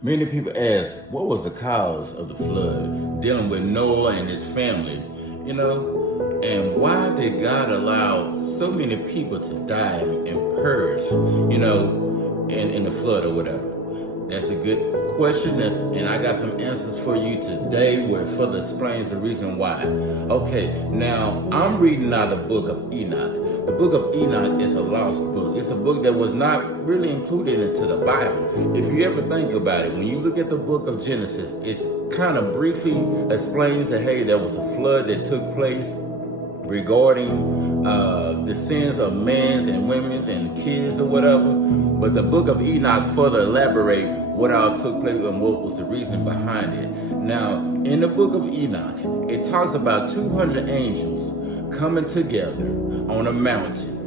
Many people ask, what was the cause of the flood, dealing with Noah and his family, and why did God allow so many people to die and perish, in the flood or whatever? That's a good question, and I got some answers for you today where it further explains the reason why. Okay, now I'm reading out the book of Enoch. The book of Enoch is a lost book. It's a book that was not really included into the Bible. If you ever think about it, when you look at the book of Genesis, it kind of briefly explains that, hey, there was a flood that took place regarding the sins of men and women and kids or whatever. But the book of Enoch further elaborate what all took place and what was the reason behind it. Now, in the book of Enoch, it talks about 200 angels coming together on a mountain,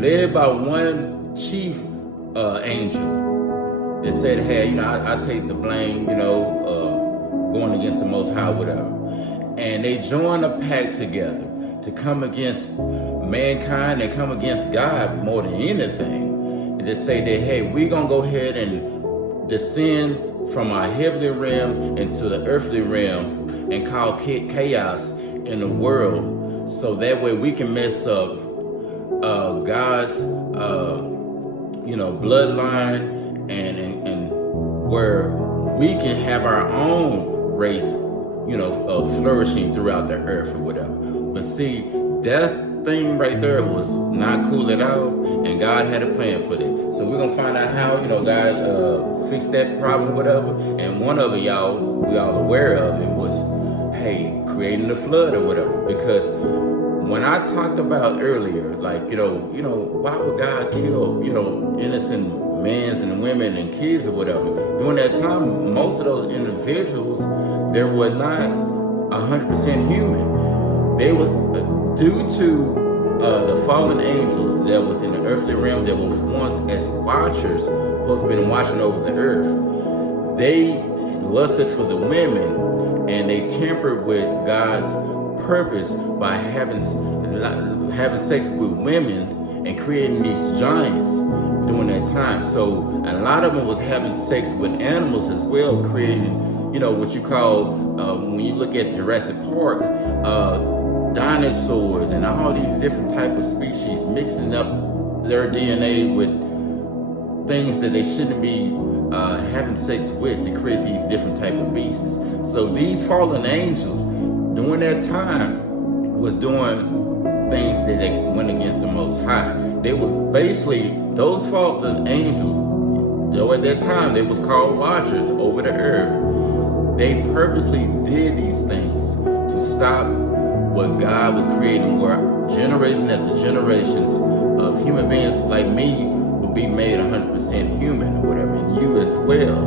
led by one chief angel that said, hey, I take the blame, going against the Most High, whatever. And they joined a pact together to come against mankind and come against God more than anything. And they say that, hey, we're going to go ahead and descend from our heavenly realm into the earthly realm and cause chaos in the world, so that way we can mess up God's bloodline and where we can have our own race flourishing throughout the earth or whatever. But see, that thing right there was not cool at all, and God had a plan for that. So we're gonna find out how God fixed that problem, whatever. And one of it, we all aware of it, was, hey, creating the flood or whatever. Because when I talked about earlier, like, why would God kill, innocent men and women and kids or whatever? During that time, most of those individuals, they were not 100% human. They were, due to the fallen angels that was in the earthly realm, that was once as watchers, supposed to be watching over the earth. They lusted for the women, and they tampered with God's purpose by having sex with women and creating these giants during that time. So a lot of them was having sex with animals as well, creating, what you call, when you look at Jurassic Park, dinosaurs and all these different type of species, mixing up their DNA with things that they shouldn't be having sex with to create these different type of beasts. So these fallen angels during that time was doing things that they went against the Most High. They was basically, those fallen angels, though at that time they was called watchers over the earth, they purposely did these things to stop what God was creating, where generation after generations of human beings like me would be made 100% human or whatever, and you as well.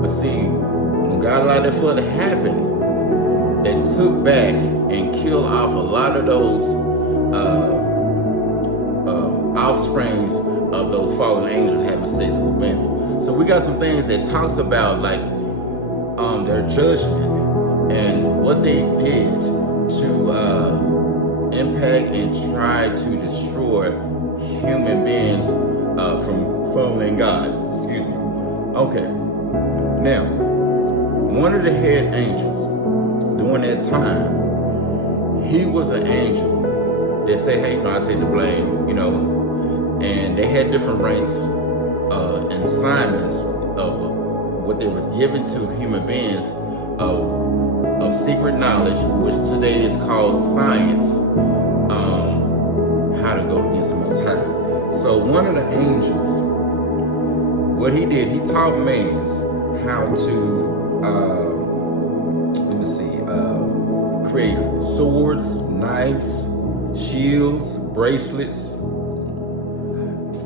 But see, when God allowed that flood to happen, that took back and killed off a lot of those offsprings of those fallen angels having sex with women. So we got some things that talks about like their judgment and what they did to impact and try to destroy human beings from following God. Excuse me. Okay. Now, one of the head angels during that time, he was an angel that said, hey, I take the blame, and they had different ranks and assignments of what they was given to human beings of secret knowledge, which today is called science, how to go against the Most High. So one of the angels, what he did, he taught man how to create swords, knives, shields, bracelets.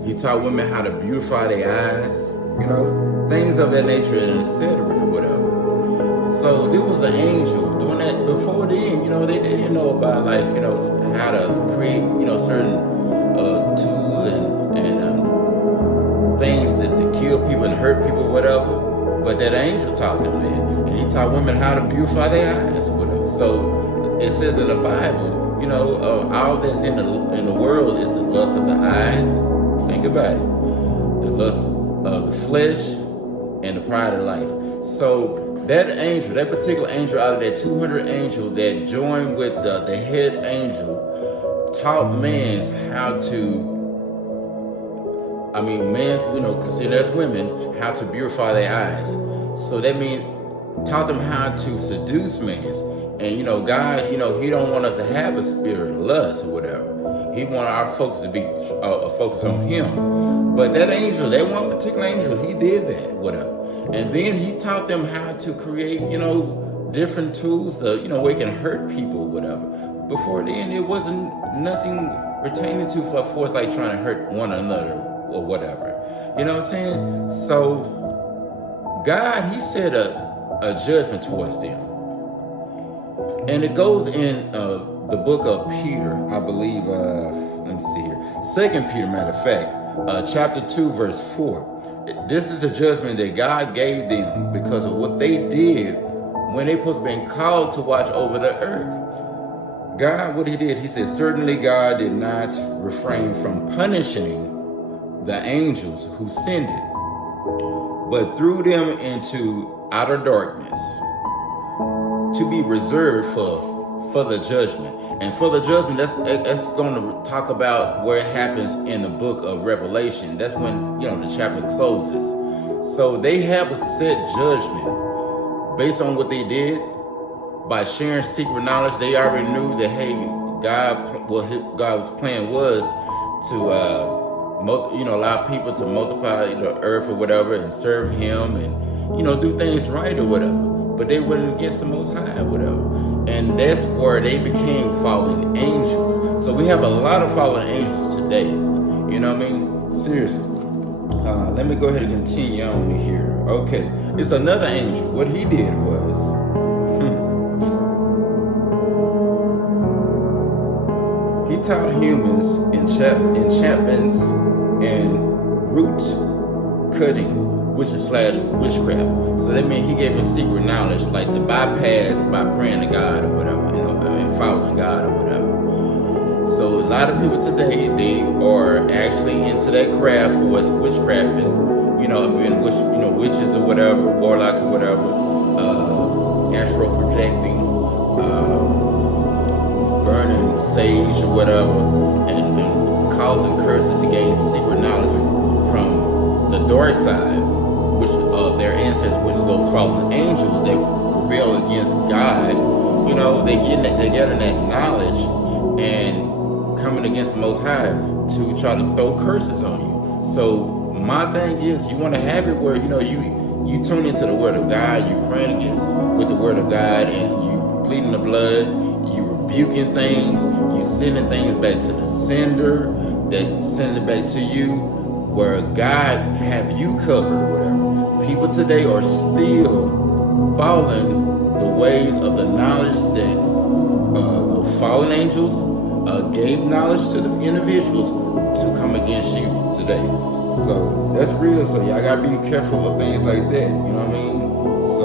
He taught women how to beautify their eyes, things of that nature, and etc. or whatever. So there was an angel doing that before then. They didn't know about how to create certain tools and things that to kill people and hurt people, whatever. But that angel taught them that, and he taught women how to beautify their eyes, whatever. So it says in the Bible, all that's in the world is the lust of the eyes. Think about it. The lust of the flesh and the pride of life. So that angel, that particular angel out of that 200 angel that joined with the head angel, taught men how to, men, consider as women, how to beautify their eyes. So that means taught them how to seduce men. And God, He don't want us to have a spirit of lust or whatever. He want our focus to be focused on Him. But that angel, that one particular angel, he did that, whatever. And then he taught them how to create, different tools, where it can hurt people, whatever. Before then, it wasn't nothing pertaining to for force like trying to hurt one another or whatever. You know what I'm saying? So God, He set a judgment towards them. And it goes in the book of Peter, I believe, let me see here. 2 Peter, matter of fact, chapter 2, verse 4. This is the judgment that God gave them because of what they did when they supposed to be called to watch over the earth. God, what He did, He said, certainly God did not refrain from punishing the angels who sinned it, but threw them into outer darkness to be reserved for the judgment. And for the judgment, that's going to talk about where it happens in the book of Revelation. That's when, the chapter closes. So they have a set judgment based on what they did. By sharing secret knowledge, they already knew that, hey, God's plan was to, allow people to multiply the earth or whatever and serve Him and, do things right or whatever. But they went against the Most High or whatever. And that's where they became fallen angels. So we have a lot of fallen angels today. You know what I mean? Seriously. Let me go ahead and continue on here. Okay. It's another angel. What he did was, he taught humans enchantments and root cutting, witchcraft. So that means he gave them secret knowledge, like to bypass by praying to God or whatever, and following God or whatever. So a lot of people today, they are actually into that craft for what's witchcrafting, witches or whatever, warlocks or whatever, astral projecting, burning sage or whatever, and causing curses to gain secret knowledge from the dark side, which of their ancestors, which are those fallen angels that rebel against God. They getting that knowledge and coming against the Most High to try to throw curses on you. So my thing is, you want to have it where you tune into the Word of God, you praying with the Word of God, and you pleading the blood, you rebuking things, you sending things back to the sender, that send it back to you, where God have you covered or whatever. People today are still following the ways of the knowledge that the fallen angels gave knowledge to the individuals to come against you today. So that's real. So y'all gotta be careful of things like that. You know what I mean? So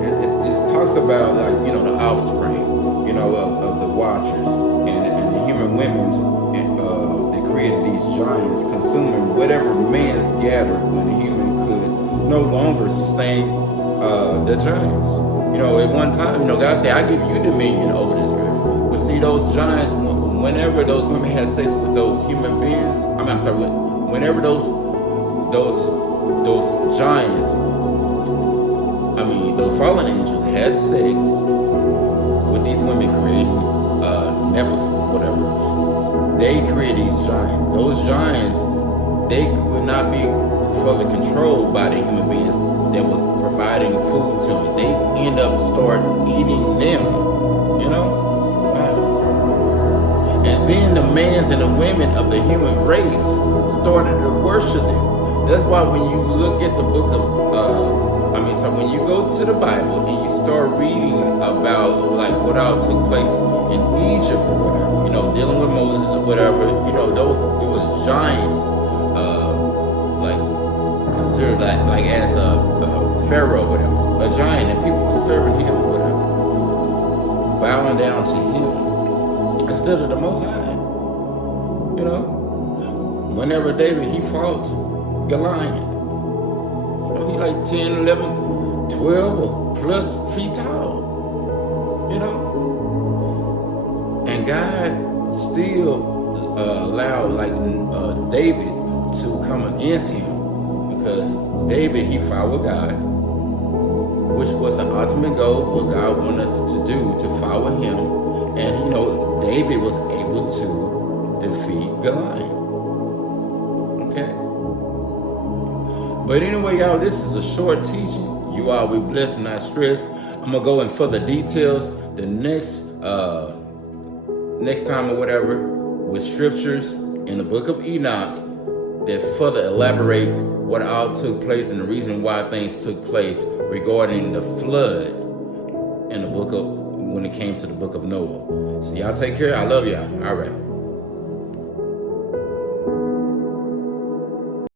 it talks about, like, the offspring, of the watchers and the human women that created these giants, consuming whatever man's gathered when the human could no longer sustain the giants. At one time, God said, I give you dominion over this earth. But see, those giants, whenever those women had sex with those human beings, whenever those giants, those fallen angels had sex with these women creating Netflix, whatever, they created these giants. Those giants, they could not be further controlled by the human beings that was providing food to them. They end up start eating them, And then the men and the women of the human race started to worship them. That's why when you look at the book of, when you go to the Bible and you start reading about like what all took place in Egypt or whatever, dealing with Moses or whatever, those, it was giants, considered like as a pharaoh or whatever, a giant, and people were serving him or whatever, bowing down to him instead of the Most High. Whenever David, he fought Goliath, he like 10, 11, 12 or plus feet tall. You know? And God still allowed like David to come against him, because David, he fought with God, which was the ultimate goal, what God wanted us to do, to follow him. And you know, David was able to defeat Goliath. Okay. But anyway, y'all, this is a short teaching. You all be blessed and not stressed. I'm gonna go in further details the next time or whatever, with scriptures in the book of Enoch that further elaborate what all took place and the reason why things took place regarding the flood in the book of, when it came to the book of Noah. So y'all take care. I love y'all. All right.